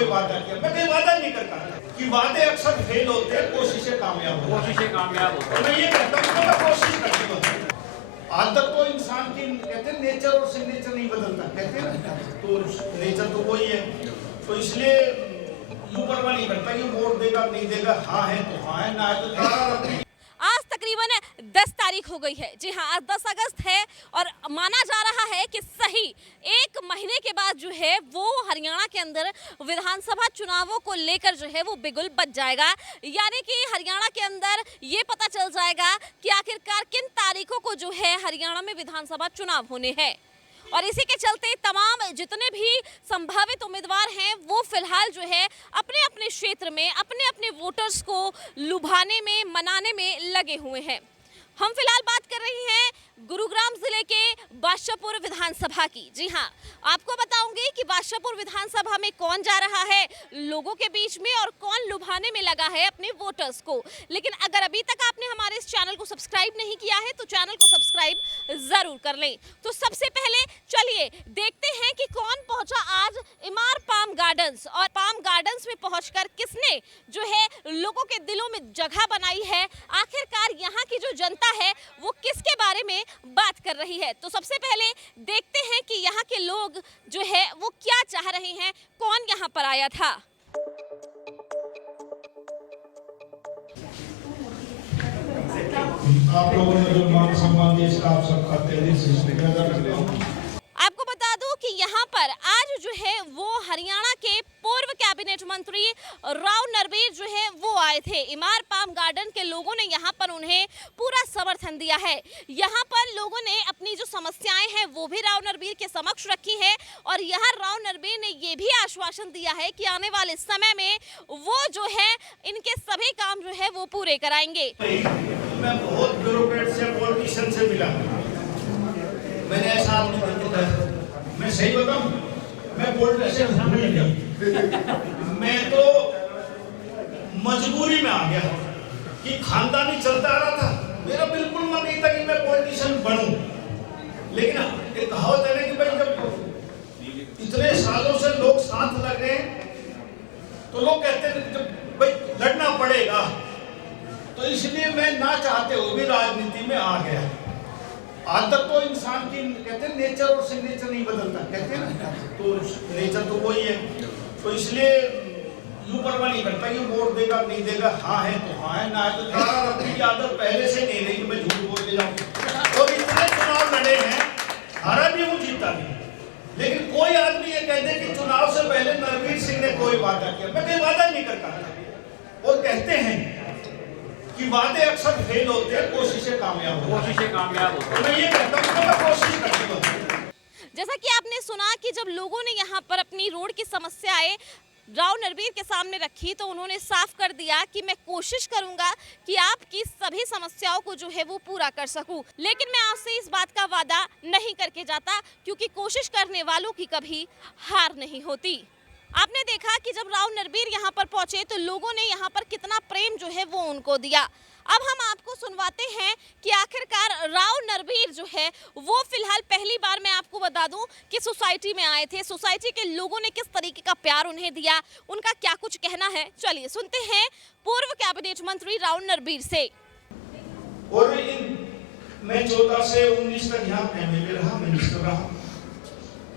कोई वादा किया, मैं कहीं वादा नहीं करता कि वादे अक्सर फेल होते हैं, कोशिशें कामयाब होती हैं। मैं ये कहता हूँ कि मैं कोशिश करती हूँ। आदत तो इंसान की, कहते हैं नेचर और सिग्नेचर नहीं बदलता, कहते हैं ना, तो नेचर तो वही है। तो इसलिए ऊपर वाला नहीं करता कि वोट देगा नहीं देगा, हाँ है तो हाँ है, ना है तो तारा। आज तकरीबन 10 तारीख हो गई है। जी हाँ, आज 10 अगस्त है और माना जा रहा है कि सही 1 महीने के बाद जो है वो हरियाणा के अंदर विधानसभा चुनावों को लेकर जो है वो बिगुल बज जाएगा। यानी कि हरियाणा के अंदर ये पता चल जाएगा कि आखिरकार किन तारीखों को जो है हरियाणा में विधानसभा चुनाव होने हैं। और इसी के चलते तमाम जितने भी संभावित उम्मीदवार हैं वो फिलहाल जो है अपने अपने क्षेत्र में अपने अपने वोटर्स को लुभाने में, मनाने में लगे हुए हैं। हम फिलहाल बात कर रही हैं गुरुग्राम जिले के बादशाहपुर विधानसभा की। जी हाँ, आपको बताऊंगी कि बादशाहपुर विधानसभा में कौन जा रहा है लोगों के बीच में और कौन लुभाने में लगा है अपने वोटर्स को। लेकिन अगर अभी तक आपने हमारे इस चैनल को सब्सक्राइब नहीं किया है तो चैनल को सब्सक्राइब जरूर कर लें। तो सबसे पहले चलिए देखते हैं कि कौन पहुंचा आज इमार पाम गार्डन्स, और पाम गार्डन्स में पहुंचकर किसने जो है लोगों के दिलों में जगह बनाई है। आखिरकार यहाँ की जो जनता है वो किसके बारे में बात कर रही है। तो सबसे पहले देखते हैं कि यहाँ के लोग जो है वो क्या चाह रहे हैं, कौन यहाँ पर आया था। आप लोगों ने जो मान सम्मान दिया इसका आप सबका तहे दिल से शुक्रिया करता हूं। आपको बता दूं कि यहाँ पर आज जो है वो हरियाणा के पूर्व कैबिनेट मंत्री राव नरबीर जो है वो आए थे। इमार पाम गार्डन के लोगों ने यहाँ पर उन्हें पूरा समर्थन दिया है। यहाँ पर लोगों ने अपनी जो समस्याएं हैं वो भी राव नरबीर के समक्ष रखी है और यहाँ राव नरबीर ने ये भी आश्वासन दिया है कि आने वाले समय में वो जो है इनके सभी काम जो है वो पूरे कराएंगे। मैं बहुत ब्यूरोक्रेट से, पॉलिटिशियन से मिला, मैंने ऐसा आदमी देखा, मैं सही बताऊं, मैं पॉलिटिशियन नहीं गया, मैं तो मजबूरी में आ गया कि खानदानी चलता आ रहा था। मेरा बिल्कुल मन नहीं था कि मैं पॉलिटिशियन बनूं, लेकिन एक कहावत है ना कि भाई जब इतने सालों से लोग साथ लग रहे हैं तो लोग कहते हैं जब भाई लड़ना पड़ेगा, तो इसलिए मैं ना चाहते हुए भी राजनीति में आ गया। आदत तो इंसान की, कहते हैं नेचर और सिग्नेचर नहीं बदलता, कहते हैं ना, तो नेचर तो वही है। तो इसलिए ऊपर वाला नहीं करता कि वोट देगा नहीं देगा, हाँ है तो हाँ है, ना है तो तारा रखने की आदत पहले से नहीं रही कि मैं झूठ बोल के जाऊँ। और इतने चुनाव लड़े हैं, हारा भी हूँ जीता भी, लेकिन कोई आदमी ये कह दे कि चुनाव से पहले नरवीर सिंह ने कोई वादा किया, मैं कहीं वादा नहीं करता। और कहते हैं कि वादे अक्सर फेल होते हैं, कोशिशें कामयाब होती हैं। मैं ये कहता हूँ कि मैं कोशिश करती हूँ। जैसा कि आपने सुना कि जब लोगों ने यहाँ पर अपनी रोड की समस्याएं राव नरबीर के सामने रखी तो उन्होंने साफ कर दिया कि मैं कोशिश करूंगा कि आपकी सभी समस्याओं को जो है वो पूरा कर सकूं। लेकिन मैं आपसे इस बात का वादा नहीं करके जाता, क्योंकि कोशिश करने वालों की कभी हार नहीं होती। आपने देखा कि जब राव नरबीर यहाँ पर पहुंचे तो लोगों ने यहाँ पर कितना प्रेम जो है वो उनको दिया। अब हम आपको सुनवाते हैं कि आखिरकार राव नरबीर जो है वो फिलहाल पहली बार, मैं आपको बता दूं कि सोसाइटी में आए थे, सोसाइटी के लोगों ने किस तरीके का प्यार उन्हें दिया, उनका क्या कुछ कहना है, चलिए सुनते हैं पूर्व कैबिनेट मंत्री राव नरबीर से। और मैं 14 से 19 तक यहाँ एमएलए रहा, मिनिस्टर रहा।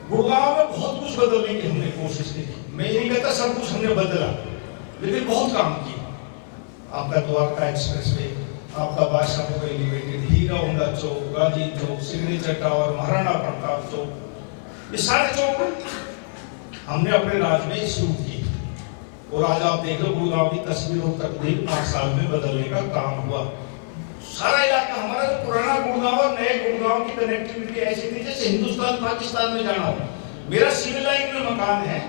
गुड़गांव में बहुत कुछ बदलने की हमने कोशिश की। मैं ये नहीं कहता सब कुछ हमने बदला, लेकिन बहुत काम किया। आपका द्वारका एक्सप्रेसवे, आपका बादशाहपुर एलिवेटेड, हीरा होंडा चौक, गाजी चौक, सिग्नेचर टावर, महाराणा प्रताप चौक, ये सारे चौक हमने अपने राज में शुरू किए। और आज आप देख लो गुड़गांव की तस्वीरों तक भी 5 साल में बदलने का काम हुआ। सारा इलाका हमारा जो पुराना गुड़गांव और नए गुड़गांव की कनेक्टिविटी ऐसी थी जैसे हिंदुस्तान पाकिस्तान में जाना हो। मेरा सिविल लाइन में मकान है,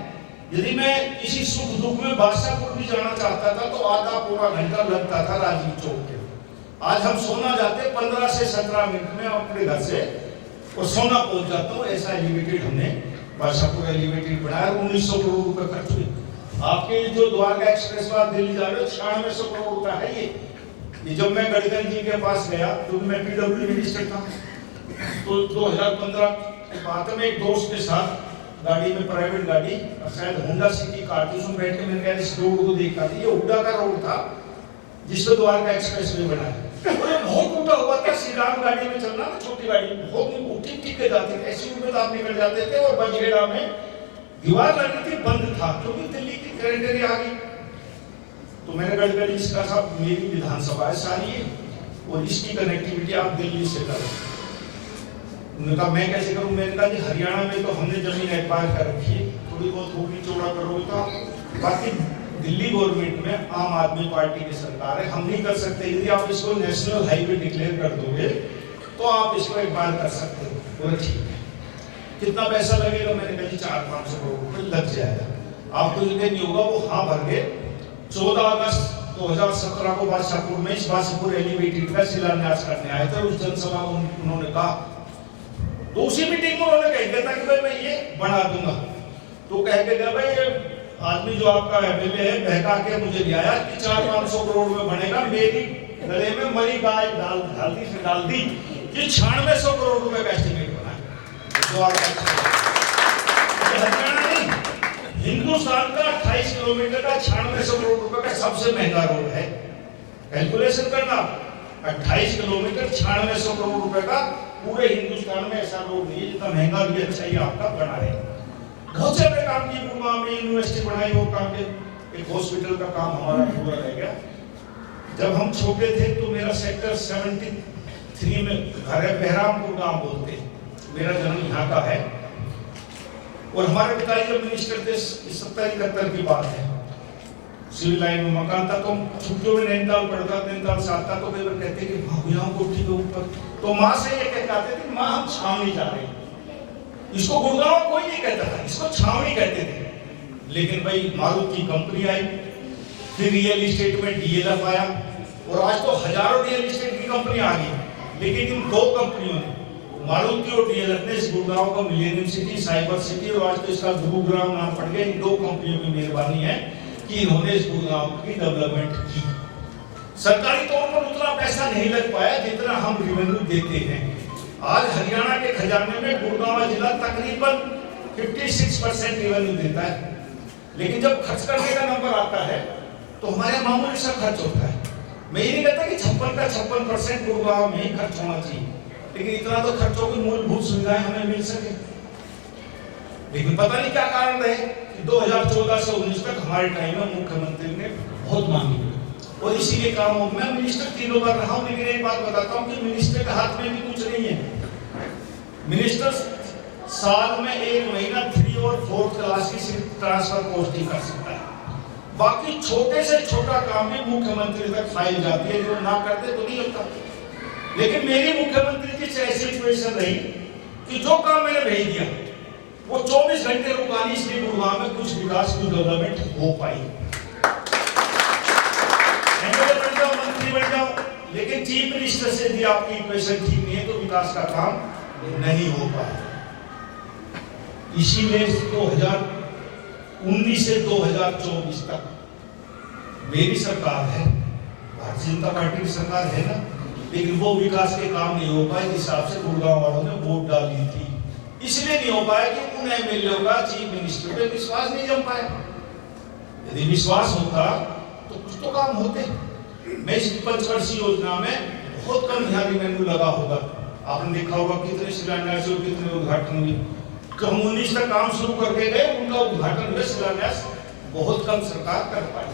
यदि मैं किसी सुख दुख में बादशाहपुर भी जाना चाहता था तो आधा पूरा घंटा लगता था राजीव चौक के। आज हम सोना जाते 15 से 17 मिनट में अपने घर से और सोना पहुंच जाता हूँ। ऐसा एलिवेटेड हमने बादशाहपुर एलिवेटेड बनाया। 1900 करोड़ रुपए खर्च हुए। आपके जो द्वारका एक्सप्रेस दिल्ली जा रहे हो 9600 करोड़ रुपया है ये जब मैं गडकरी जी के पास गया, क्योंकि मैं पीडब्ल्यू मिनिस्टर था, तो 2015 की बात में एक दोस्त के साथ गाड़ी में, प्राइवेट गाड़ी, और शायद होंडा सिटी कार थी, उसमें बैठ के मैंने कहा इस रोड को देखा था। ये हुड्डा का रोड था जिसपे द्वारका एक्सप्रेस वे बना है। और बहुत टूटा हुआ था, सीडान गाड़ी में चलना ना, छोटी गाड़ी बहुत ठीक के जाते थे, ऐसी में आप निकल जाते थे। और बजगेड़ा में दीवार लगी थी, बंद था क्योंकि दिल्ली की करेंटरी आ गई। तो मैंने गडकरी इसका साहब मेरी विधानसभा है सारी है और इसकी कनेक्टिविटी आप दिल्ली से करो। उन्होंने कहा मैं कैसे करूं? मैंने कहा जी हरियाणा में तो हमने जमीन एक्वायर कर रखी है, थोड़ी बहुत होगी चौड़ा करोगे तो। बाकी दिल्ली गवर्नमेंट में आम आदमी पार्टी की सरकार है, हम नहीं कर सकते। यदि आप इसको नेशनल हाईवे डिक्लेयर कर दोगे तो आप इसको एक्वायर कर सकते हो। बोले ठीक है, कितना पैसा लगेगा? मैंने कहा जी 400-500 करोड़ रुपए लग जाएगा। आपको यदि नहीं होगा वो हाँ भर के 14 अगस्त 2017 को बादशाहपुर में इस बादशाहपुर एलिवेटेड का शिलान्यास करने आए थे। उस जनसभा में उन्होंने कहा, तो उसी मीटिंग में उन्होंने कह दिया था कि भाई मैं ये बना दूंगा। तो कह के गया भाई आदमी जो आपका एमएलए है बहका के मुझे ले आया कि 400-500 करोड़ में बनेगा। मेरी गले में मरी गाय डाल दी कि 9600 करोड़ रुपए का एस्टिमेट बना हरियाणा नहीं, हिंदुस्तान का 28 किलोमीटर का 9600 करोड़ रुपए का सबसे महंगा रोड है। कैलकुलेशन करना, 28 किलोमीटर 9600 करोड़ रुपए का पूरे हिंदुस्तान में ऐसा रोड नहीं है जितना महंगा भी अच्छा ही आपका बना है। बहुत सारे काम की गुरुग्राम में यूनिवर्सिटी बनाई, वो काम के एक हॉस्पिटल का काम हमारा पूरा रह गया। जब हम छोटे थे तो मेरा सेक्टर 73 में घर है, बहरामपुर गांव बोलते हैं, मेरा जन्म यहाँ का है। और हमारे पिताजी जब मिनिस्टर थे 70-71 की बात है, सिविल लाइन में मकान था। तो छुट्टियों में नैनीताल पड़ता, नैनीताल से आता तो कई बार कहते कि भाभी कोठी के ऊपर, तो माँ से ये कहते थे माँ हम छावनी जा रहे हैं। इसको गुड़गांव कोई नहीं कहता था, इसको छावनी कहते थे। लेकिन भाई मारुति की कंपनी आई, फिर रियल एस्टेट में डीएलएफ आया और आज तो हजारों रियल एस्टेट की कंपनी आ गई। लेकिन इन दो कंपनियों ने, मारुति और डीएलएफ ने इस गुड़गांव को मिलेनियम सिटी, साइबर सिटी और आज तो इसका गुरुग्राम नाम पड़ गया। इन दो कंपनियों की मेहरबानी है कि इन्होंने इस गुड़गांव की डेवलपमेंट की। सरकारी तौर पर उतना पैसा नहीं लग पाया जितना हम रेवेन्यू देते हैं। आज हरियाणा के खजाने में गुड़गांव जिला तकरीबन 56% रेवेन्यू देता है। लेकिन जब खर्च करने का नंबर आता है तो हमारे मामूली सा खर्च होता है। मैं ये नहीं कहता कि 56% गुड़गांव में ही खर्च होना चाहिए, लेकिन इतना तो खर्चों की मूलभूत सुविधाएं हमें मिल सके। लेकिन पता नहीं क्या कारण रहे कि 2014 से 19 तक हमारे टाइम में मुख्यमंत्री ने बहुत मांगी और इसीलिए कामों में मिनिस्टर 3 बार रहा हूं। लेकिन एक बात बताता हूं कि मिनिस्टर के हाथ में भी कुछ नहीं है। मिनिस्टर साल में 1 महीना 3 और 4th क्लास की सिर्फ ट्रांसफर पोस्टिंग कर सकता है। बाकी छोटे से छोटा काम भी मुख्यमंत्री तक फाइल जाती है, जो ना करते तो नहीं होता। लेकिन मेरी मुख्यमंत्री की ऐसी सिचुएशन रही कि जो काम मैंने भेज दिया वो 24 घंटे रुकानी, इसलिए गुड़गांव में कुछ विकास की डेवलपमेंट हो पाई। एमएलए बन जाओ, मंत्री बन जाओ, लेकिन चीफ मिनिस्टर से यदि आपकी इक्वेशन ठीक नहीं है तो विकास का काम नहीं हो पाया। इसीलिए 2019 से 2024 तक मेरी सरकार है, भारतीय जनता पार्टी की सरकार है ना, लेकिन वो विकास के काम नहीं हो पाए जिस हिसाब से गुड़गांव वालों ने वोट डाली थी। इसलिए नहीं हो पाया कि उन एमएलए का चीफ मिनिस्टर पे विश्वास नहीं जम पाया। यदि विश्वास होता तो कुछ तो काम होते। मैं इस पंचवर्षीय योजना में बहुत कम ध्यान रेवेन्यू लगा होगा। आपने देखा होगा कितने शिलान्यास और कितने उद्घाटन हुए। तो हम 19 तक काम शुरू करके गए, उनका उद्घाटन हुआ, शिलान्यास बहुत कम सरकार कर पाई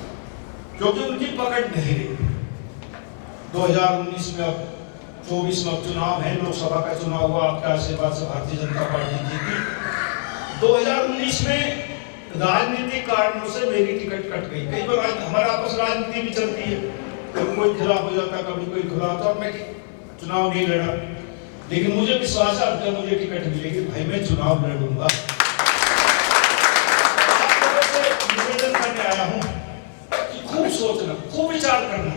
क्योंकि उनकी पकड़ नहीं रही। 2019 में अब 24 में अब चुनाव है, लोकसभा का चुनाव हुआ, आपके आशीर्वाद से भारतीय जनता पार्टी जीती। 2019 में राजनीतिक कारणों से मेरी टिकट कट गई। कई बार हमारे आपस राजनीति भी चलती है, कभी कोई खिलाफ हो जाता, कभी कोई खिलाफ, और मैं चुनाव नहीं लड़ा। लेकिन मुझे विश्वास है अब मुझे टिकट मिलेगी, भाई मैं चुनाव लड़ूंगा। निवेदन करने आया हूं कि खूब सोचना, खूब विचार करना।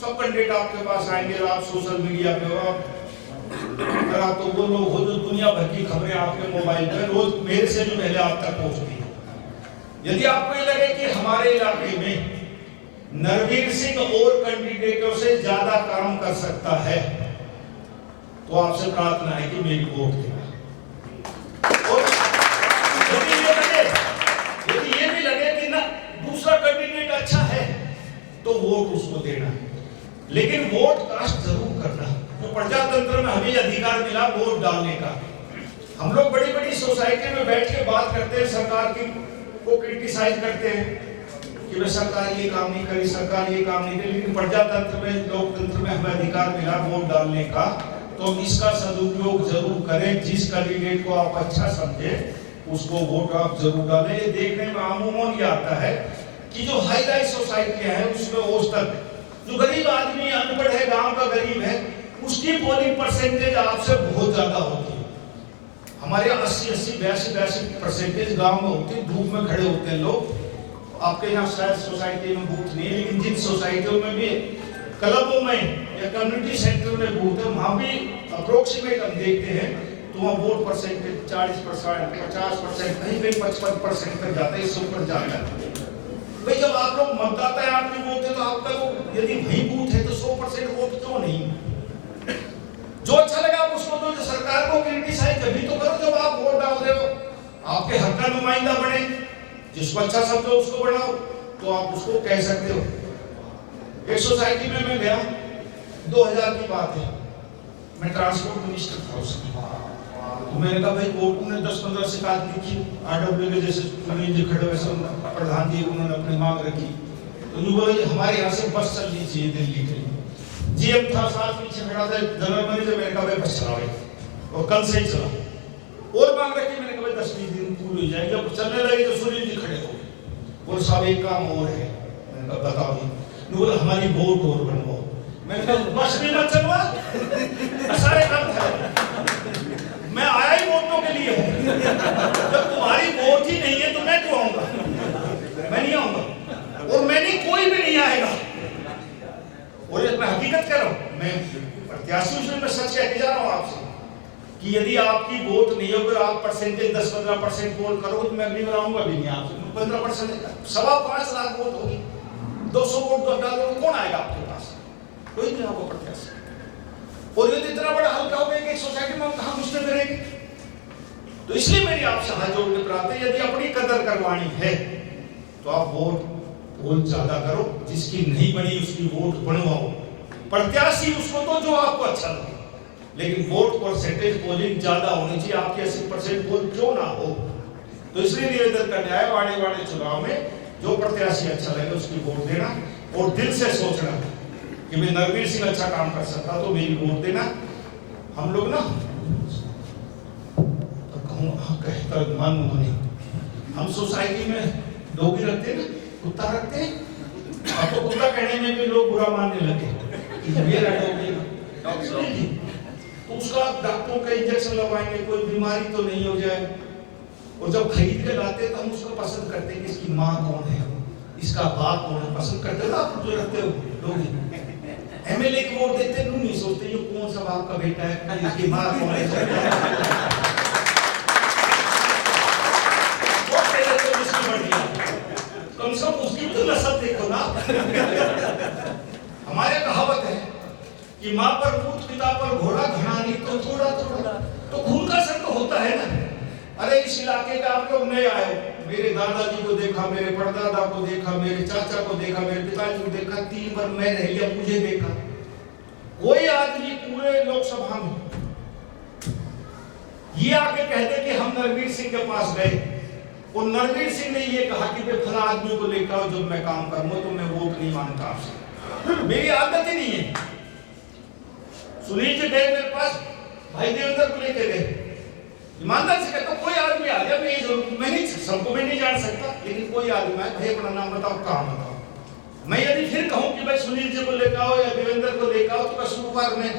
सब कैंडिडेट आपके पास आएंगे, आप सोशल मीडिया पे हो, आप तो वो लोग हो जो दुनिया भर की खबरें आपके मोबाइल पे रोज मेरे से भी पहले आप तक पहुंचती है। यदि आपको ये लगे कि हमारे इलाके में नरवीर सिंह और कैंडिडेटों से ज्यादा काम कर सकता है तो आपसे प्रार्थना है कि मेरी वोट देना। और यदि तो वोट उसको देना है, लेकिन वोट कास्ट जरूर करना। तो प्रजातंत्र में हमें अधिकार मिला वोट डालने का। हम लोग बड़ी बड़ी सोसाइटी में बैठ के बात करते हैं, सरकार की को क्रिटिसाइज करते हैं कि भाई सरकार ये काम नहीं करी, सरकार ये काम नहीं करी, लेकिन प्रजातंत्र में, लोकतंत्र में हमें अधिकार मिला वोट डालने का, तो हम इसका सदुपयोग जरूर करें। जिस कैंडिडेट को आप अच्छा समझे उसको वोट आप जरूर डालें। ये देखने में अमूमन ये आता है कि जो हाई राइज सोसाइटियां हैं उसमें औसतन जो गरीब आदमी अनपढ़ है, गांव का गरीब है, उसकी पोलिंग परसेंटेज आपसे बहुत ज्यादा होती है। हमारे 80-82% गांव में होती है, धूप में खड़े होते हैं लोग। आपके यहाँ शायद सोसाइटी में बूथ नहीं है, लेकिन जिन सोसाइटियों में भी क्लबों में या कम्युनिटी सेंटर में बूथ है, वहां भी अप्रोक्सीमेट हम देखते हैं तो वहाँ वोट परसेंटेज 40%, 50%, कहीं कहीं 55% तक जाता है, इससे ऊपर जाता है। भाई जब आप लोग मतदाता है, आपकी वोट है, तो आपका तो यदि वही बूथ है तो 100% वोट क्यों नहीं? जो अच्छा लगा आप उसको दो। जो सरकार को क्रिटिसाइज कभी तो करो जब आप वोट डाल रहे हो, आपके हक का नुमाइंदा बने, जिसको अच्छा समझो उसको बनाओ, तो आप उसको कह सकते हो। एक सोसाइटी में मैं गया, 2000 की बात है, मैं ट्रांसपोर्ट मिनिस्टर था उसमें, तो मैंने कहा भाई कोर्ट ने 10-15 शिकायत लिखी, आरडब्ल्यू के जैसे सुनील जी खड़े वैसे प्रधान जी उन्होंने अपनी मांग रखी, तो यूँ बोले हमारे यहाँ से बस चलनी चाहिए दिल्ली के लिए। जीएम था साथ पीछे खड़ा था, जनरल मैनेजर, मैंने कहा भाई बस चलाओ, और कल से ही चला। और मांग रखी, मैंने कहा 10-20 दिन पूरी हो जाएगी। जब चलने लगे तो सुनील जी खड़े हो गए, और साहब एक काम और है। मैंने कहा बताओ जी। बोले हमारी वोट और बनवाओ। मैंने कहा बस भी मत चलवा, सारे काम थे, मैं आया ही वोटों के लिए हूँ। जब तुम्हारी वोट ही नहीं है तो मैं क्यों आऊंगा? मैं नहीं आऊंगा, और मैंने कोई भी नहीं आएगा। और ये मैं हकीकत कह रहा हूँ, मैं प्रत्याशी उसमें मैं सच कह के जा रहा हूँ आपसे कि यदि आपकी वोट नहीं होगी, आप परसेंटेज 10-15% वोट करोगे, तो मैं अगली बार आऊंगा भी नहीं आपसे। 15%, 5.25 लाख वोट होगी, 200 वोट तो डालोगे, कौन आएगा आपके पास? कोई नहीं होगा प्रत्याशी। और यदि इतना बड़ा हल्का हो गया कि सोसाइटी में हम कहाँ मुझसे करेंगे? तो इसलिए मेरी आपसे हाथ जोड़ने पर आते हैं, यदि अपनी कदर करवानी है तो आप वोट ज्यादा करो, जिसकी नहीं बनी उसकी वोट बनवाओ। प्रत्याशी उसको तो जो आपको अच्छा लगे, लेकिन वोट परसेंटेज पोलिंग ज्यादा होनी चाहिए, आपकी 80% वोट क्यों ना हो। तो इसलिए निवेदन करने आए, आने वाले चुनाव में जो प्रत्याशी अच्छा लगे उसकी वोट देना, और दिल से सोचना कि मैं नरवीर सिंह अच्छा काम कर सकता तो मेरी वोट देना। हम लोग ना तो कहूँ कहता मानूंगा नहीं, हम सोसाइटी में डॉगी रखते हैं ना, कुत्ता रखते हैं, अब तो कुत्ता कहने में भी लोग बुरा मानने लगे कि मेरा डॉगी, तो उसका डॉक्टरों का इंजेक्शन लगवाएंगे, कोई बीमारी तो नहीं हो जाए। और जब खरीद के लाते तो हम उसको पसंद करते हैं कि इसकी माँ कौन है, इसका बाप कौन है, पसंद करते हो आप जो रखते हो डॉगी। एमएलए को वोट देते हैं, नहीं सोचते ये कौन सा बाप का बेटा है, इसकी माँ कौन है। कम से कम उसकी तो नस्ल देखो ना। हमारे कहावत है कि माँ पर पूत पिता पर घोड़ा, घना नहीं तो थोड़ा थोड़ा, तो खून का संग तो होता है ना। अरे इस इलाके का आप लोग नए आए हो, मेरे दादाजी को देखा, मेरे परदादा को देखा, मेरे चाचा को देखा, मेरे पिताजी को देखा, 3 बार मैं रह लिया, मुझे देखा। कोई आदमी पूरे लोकसभा में ये आके कहते कि हम नरवीर सिंह के पास गए और नरवीर सिंह ने ये कहा कि मैं फला आदमी को लेकर आओ, जब मैं काम करूंगा तो मैं वोट नहीं मांगता आपसे, मेरी आदत ही नहीं है। सुनील जी गए मेरे पास, भाई देवेंद्र को लेके गए, ईमानदार से कहता कोई आदमी आ गया, मैं नहीं सबको मैं नहीं जान सकता, लेकिन कोई आदमी आए, भाई अपना नाम बताओ, कहाँ बताओ। मैं यदि फिर कहूं कि भाई सुनील जी को लेकर आओ या देवेंद्र को लेकर आओ, तो शुक्रवार में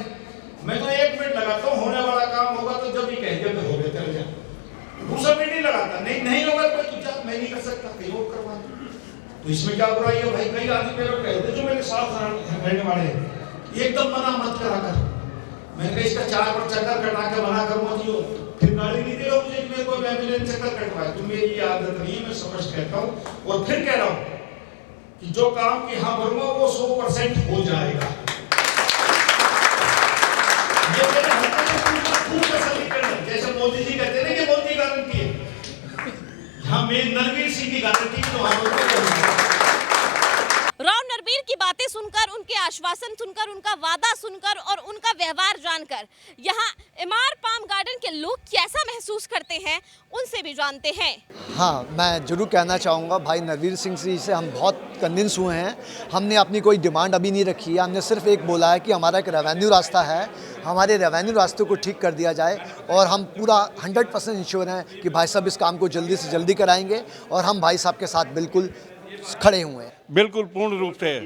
मैं तो 1 मिनट लगाता हूँ, होने वाला काम होगा तो जब ही कह दिया हो गया, चल जा। दूसरा मिनट नहीं लगाता, नहीं होगा तो तू जा, मैं नहीं कर सकता, कहीं और करवा। तो इसमें क्या बुराई है भाई? कई आदमी मेरे को कहते जो मेरे साथ रहने वाले एकदम मना मत करा कर। मैंने इसका 4 बार चक्कर कटा के मना करूंगा जी, फिर गाड़ी नहीं दे रहा मुझे, मेरे को एम्बुलेंस चक्कर कटवाए। तो मेरी ये आदत नहीं है, मैं समझ कहता हूँ और फिर कह रहा हूँ कि जो काम की हाँ भरूंगा वो 100% हो जाएगा। ये मेरे खूब तसल्ली करना, जैसे मोदी जी कहते हैं कि मोदी गारंटी है, यहाँ मेरी नरवीर सिंह की गारंटी तो राव नरवीर की बात सुनकर, उनका वादा सुनकर और उनका व्यवहार जानकर यहाँ इमार पाम गार्डन के लोग कैसा महसूस करते हैं, उनसे भी जानते हैं। हाँ, मैं ज़रूर कहना चाहूँगा भाई नरवीर सिंह जी से हम बहुत कन्विंस हुए हैं। हमने अपनी कोई डिमांड अभी नहीं रखी है, हमने सिर्फ एक बोला है कि हमारा एक रेवेन्यू रास्ता है, हमारे रेवेन्यू रास्ते को ठीक कर दिया जाए और हम पूरा 100% इंश्योर हैं कि भाई साहब इस काम को जल्दी से जल्दी कराएंगे और हम भाई साहब के साथ बिल्कुल खड़े हुए हैं। बिल्कुल पूर्ण रूप से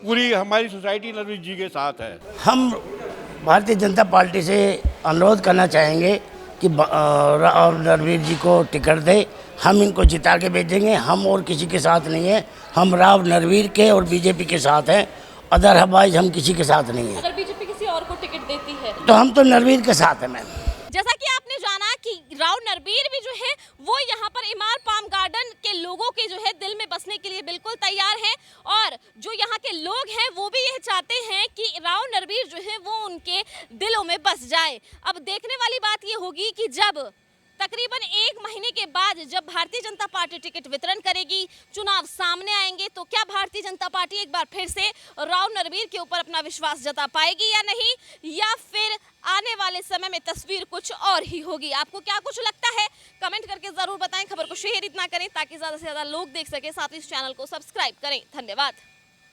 पूरी हमारी सोसाइटी नरवीर जी के साथ है। हम भारतीय जनता पार्टी से अनुरोध करना चाहेंगे कि राव नरवीर जी को टिकट दे, हम इनको जिता के भेजेंगे। हम और किसी के साथ नहीं है, हम राव नरवीर के और बीजेपी के साथ हैं, अदरवाइज हम किसी के साथ नहीं है। अगर बीजेपी किसी और को टिकट देती है तो हम तो नरवीर के साथ हैं मैम। जैसा कि आपने जाना कि राव नरवीर भी जो है वो यहाँ पर इमार पाम गार्डन के लोगों के जो है दिल में बसने के लिए बिल्कुल तैयार हैं और जो यहाँ के लोग हैं वो भी यह चाहते हैं कि राव नरवीर जो है वो उनके दिलों में बस जाए। अब देखने वाली बात ये होगी कि जब तकरीबन 1 महीने के बाद जब भारतीय जनता पार्टी टिकट वितरण करेगी, चुनाव सामने आएंगे, तो क्या भारतीय जनता पार्टी एक बार फिर से राव नरवीर के ऊपर अपना विश्वास जता पाएगी या नहीं, या फिर आने वाले समय में तस्वीर कुछ और ही होगी। आपको क्या कुछ लगता है कमेंट करके जरूर बताएं। खबर को शेयर इतना करें ताकि ज्यादा से ज्यादा लोग देख सके, साथ ही इस चैनल को सब्सक्राइब करें। धन्यवाद।